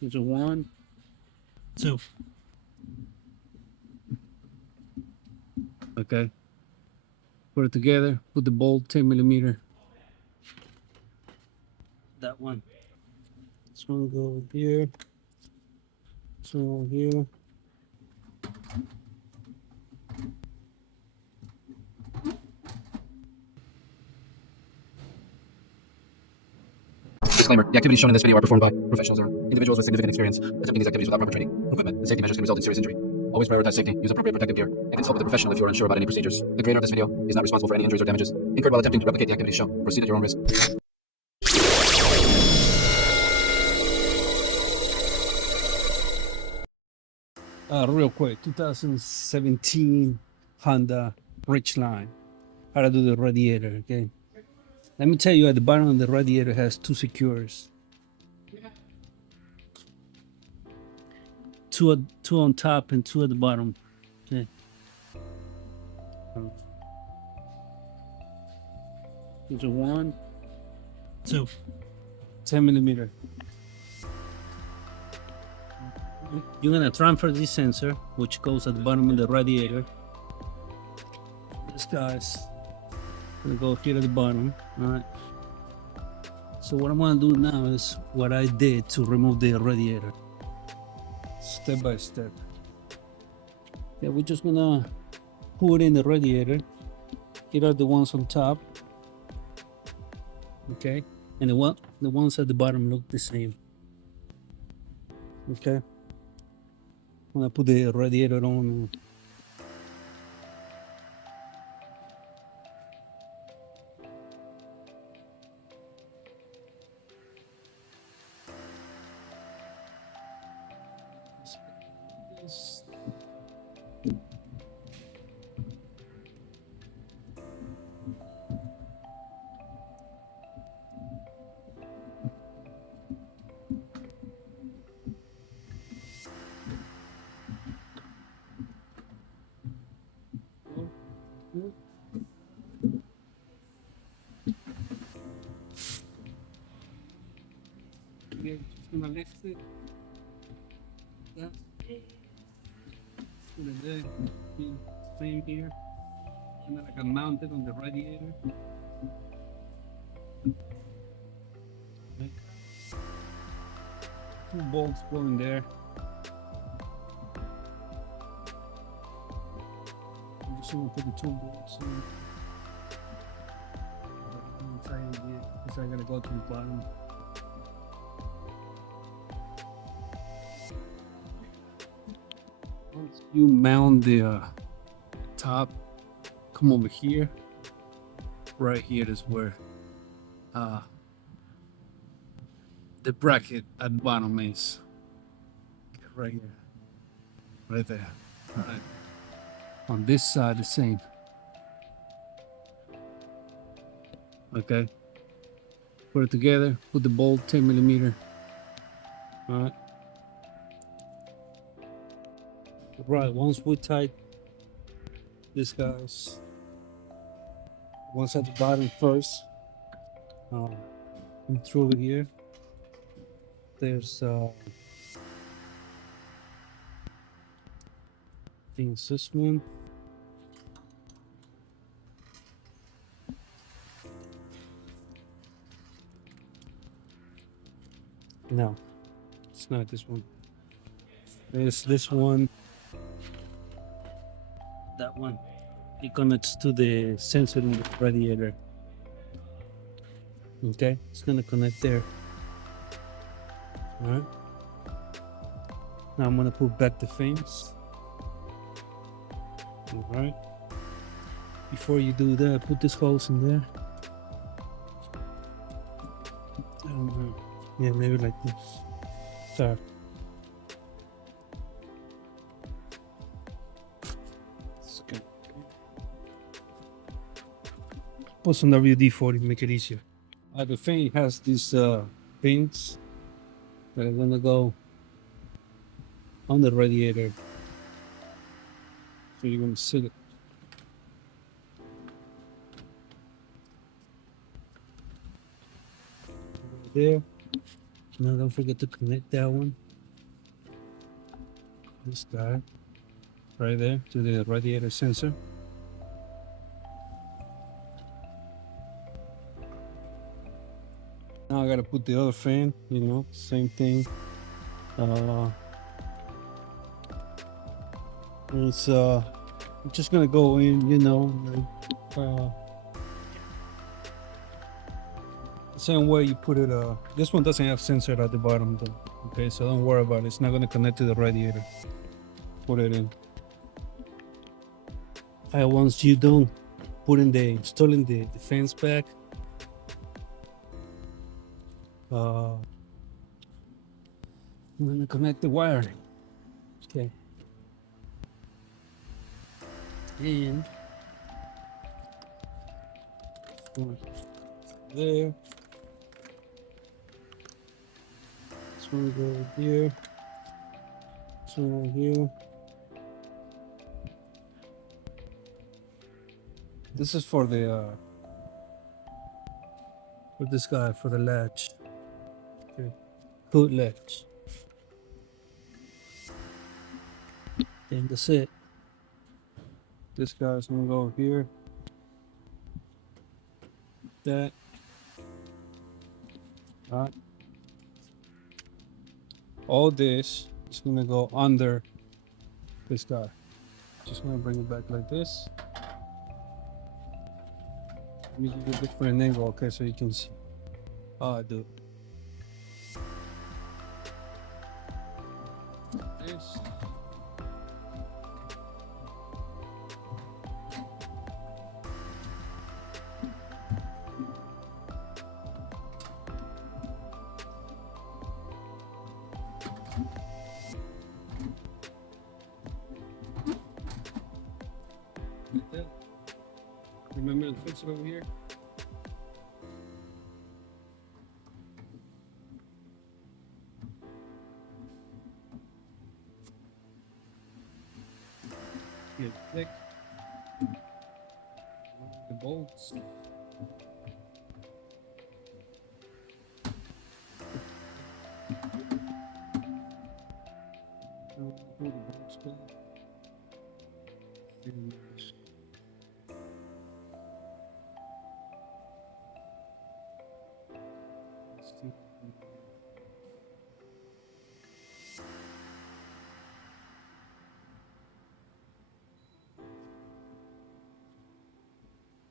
There's a 1, 2. Okay. Put it together. Put the bolt 10 millimeter. That one. This one go here. This one here. Disclaimer: the activities shown in this video are performed by professionals or individuals with significant experience attempting these activities without proper training or equipment. The safety measures can result in serious injury. Always prioritize safety. Use appropriate protective gear and consult with a professional if you are unsure about any procedures. The creator of this video is not responsible for any injuries or damages incurred while attempting to replicate the activities shown. Proceed at your own risk. Real quick, 2017 Honda Ridgeline. How to do the radiator, okay? Let me tell you, at the bottom of the radiator has 2 secures. Two on top and 2 at the bottom. Okay. There's a 1, 2, 10 millimeter. You're gonna transfer this sensor, which goes at the bottom of the radiator. This guy's gonna go here at the bottom. All right. So what I'm gonna do now is what I did to remove the radiator, step by step. Yeah, we're just gonna put in the radiator. Here are the ones on top. Okay, and the ones at the bottom look the same. Okay, I'm gonna put the radiator on. This. Yeah, just gonna lift it. Yeah. Put it there. Same here. And then I can mount it on the radiator. Okay. 2 bolts going there. I'm just gonna put the 2 bolts in. I'm trying to get, because I'm gonna go to the bottom. Once you mount the top, come over here. Right here is where the bracket at the bottom is. Right here. Right there. All right. On this side, the same. Okay. Put it together. Put the bolt 10 millimeter. All right. Right. Once we tight this guy's, once at the bottom first. And through here, there's I think it's this one. No, it's not this one. There's this one. That one. It connects to the sensor in the radiator. Okay, it's gonna connect there. All right. Now I'm gonna put back the fins. All right. Before you do that, put these holes in there. I don't know. Yeah, maybe like this. Sorry. It's good. Put some WD-40 to make it easier. The fan has these pins that are gonna go on the radiator. So you're gonna sit it. There. Now don't forget to connect that one. this guy right there to the radiator sensor. Now I gotta put the other fan, you know, same thing. It's I'm just gonna go in, you know, like, the same way you put it. This one doesn't have sensor at the bottom though. Okay, so don't worry about it. It's not gonna connect to the radiator. Put it in. Once you don't put in the installing the fence back, I'm gonna connect the wiring. Okay. And there. This one go here. This one right here. This is for the for this guy for the latch. Okay. Hood latch. And that's it. This guy's gonna go here. That. Alright. All this is gonna go under this guy. Just gonna bring it back like this. Let me give you a different angle, okay, so you can see how I do it. This. Like that. Remember the fix over here? Get thick. The bolts. Pull the bolts back. And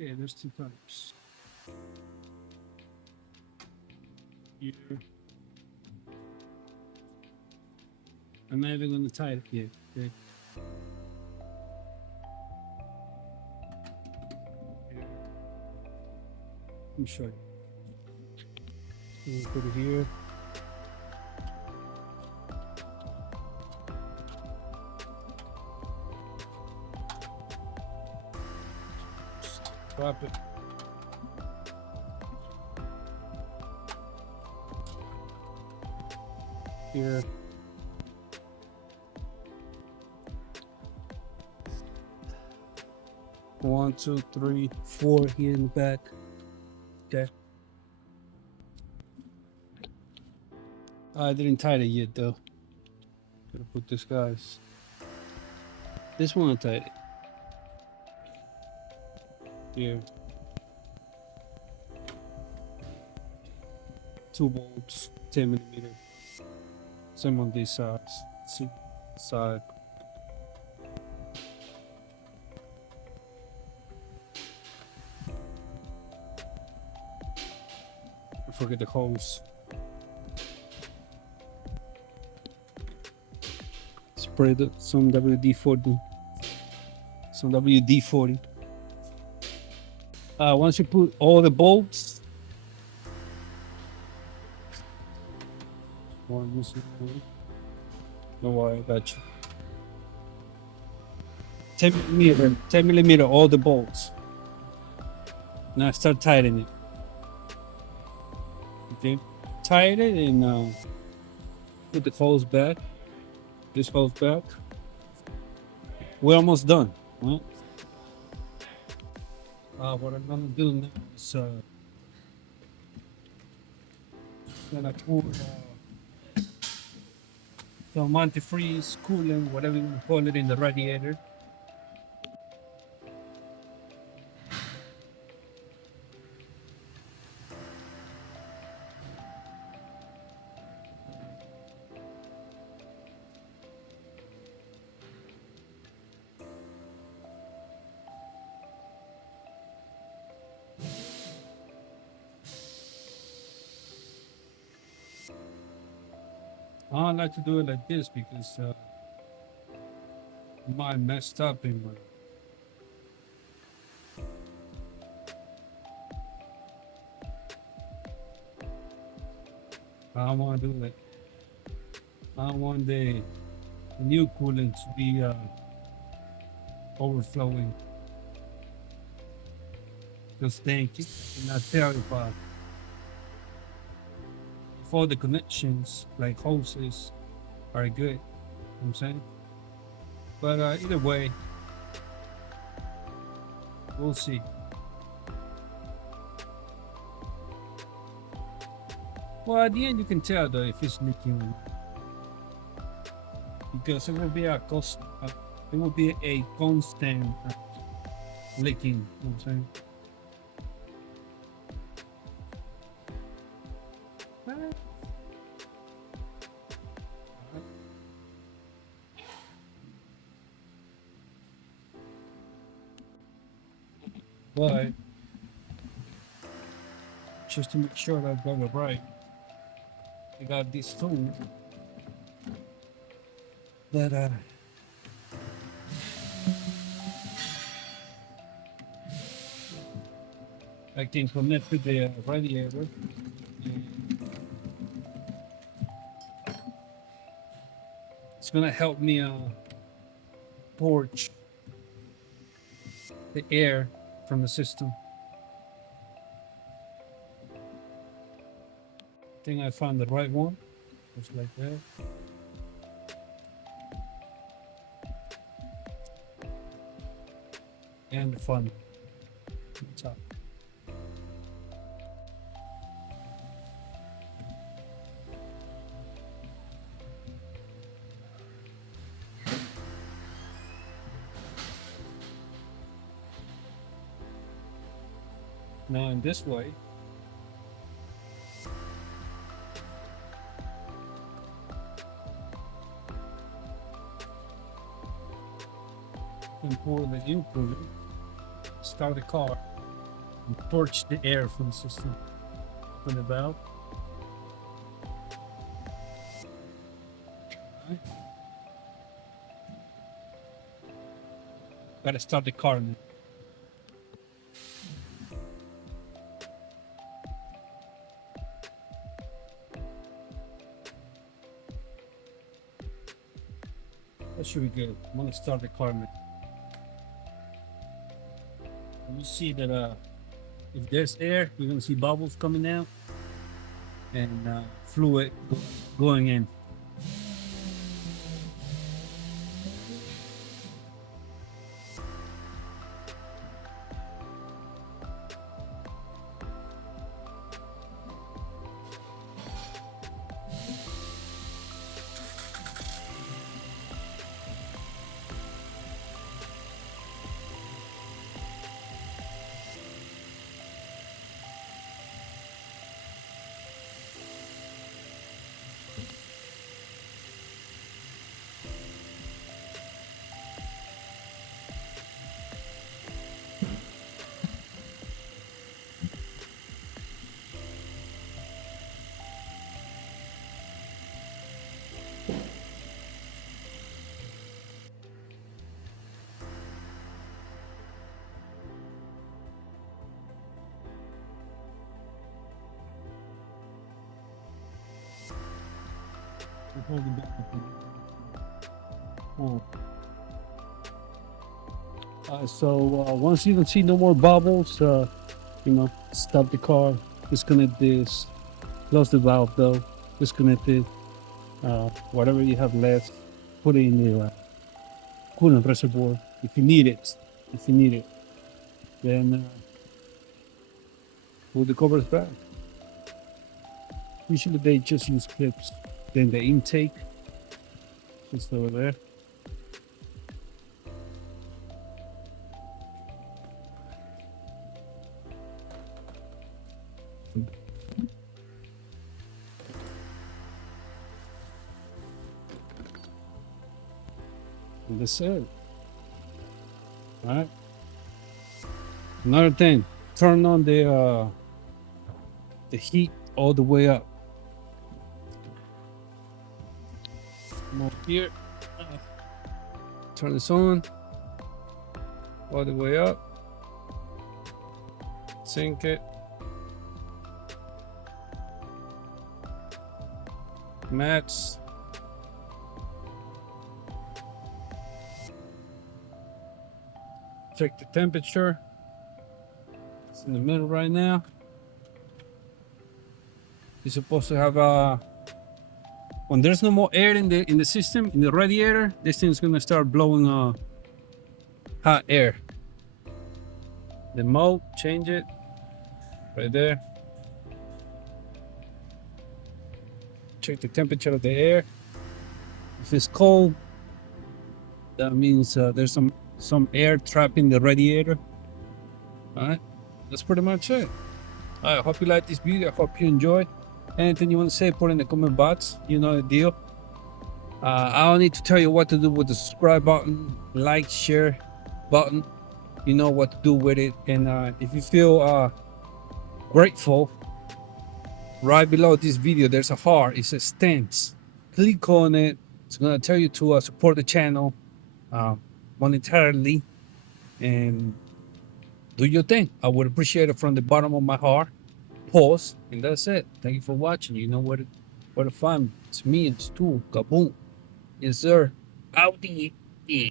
yeah, there's two types. Here. I'm not even going to tie it yet. Okay. Here. Let me show you. Put it here. Drop it. Here. One, two, three, four here in the back. Okay. I didn't tie it yet though. Gotta put this guy's. This one I tied it. Here. 2 bolts, 10mm. Same on this side. Don't forget the hose. Spray some WD-40. Some WD-40. Once you put all the bolts, no worry, I got you. 10mm, all the bolts. Now start tightening it. Okay, tighten it and put the hose back. This hose back. We're almost done. Right? What I'm gonna do now is gonna pull some antifreeze, coolant, whatever you want to call it, in the radiator. I like to do it like this because mine messed up in my. I don't want to do it. I don't want the new coolant to be overflowing. Just think, and I tell if all the connections, like hoses, are good. You know what I'm saying? But either way, we'll see. Well, at the end, you can tell though if it's leaking or not. Because it will be a constant leaking. You know what I'm saying? But just to make sure that I got it right, I got this tool that I can connect to the radiator. It's gonna help me purge the air from the system. I think I found the right one. Just like that. And the funnel on top. Now in this way, you can pour the new coolant, start the car, and purge the air from the system. Open the valve. Right. Gotta start the car now. That should be good. I'm gonna start the car now. And you see that if there's air, you're gonna see bubbles coming out and fluid going in. Hold it back. Oh. So once you don't see no more bubbles, stop the car, disconnect this, close the valve though, disconnect it, whatever you have left, put it in the coolant reservoir if you need it. Then put the covers back. Usually they just use clips. Then the intake, It's over there. And that's it. All right. Another thing, turn on the heat all the way up. Come over here. Turn this on all the way up. Sink it. Mats. Check the temperature. It's in the middle right now. You're supposed to have when there's no more air in the system, in the radiator, this thing's gonna start blowing hot air. The mode, change it right there. Check the temperature of the air. If it's cold, that means there's some air trapped in the radiator. All right, that's pretty much it. All right, I hope you like this video. I hope you enjoy. Anything you want to say, put in the comment box. You know the deal. I don't need to tell you what to do with the subscribe button, like, share button. You know what to do with it. And if you feel grateful, right below this video there's a heart. It says thanks. Click on it. It's gonna tell you to support the channel monetarily and do your thing. I would appreciate it from the bottom of my heart. Pause, and that's it. Thank you for watching. You know where to find me. It's me, it's Stu. Kaboom. Yes, sir. Audi. Yeah.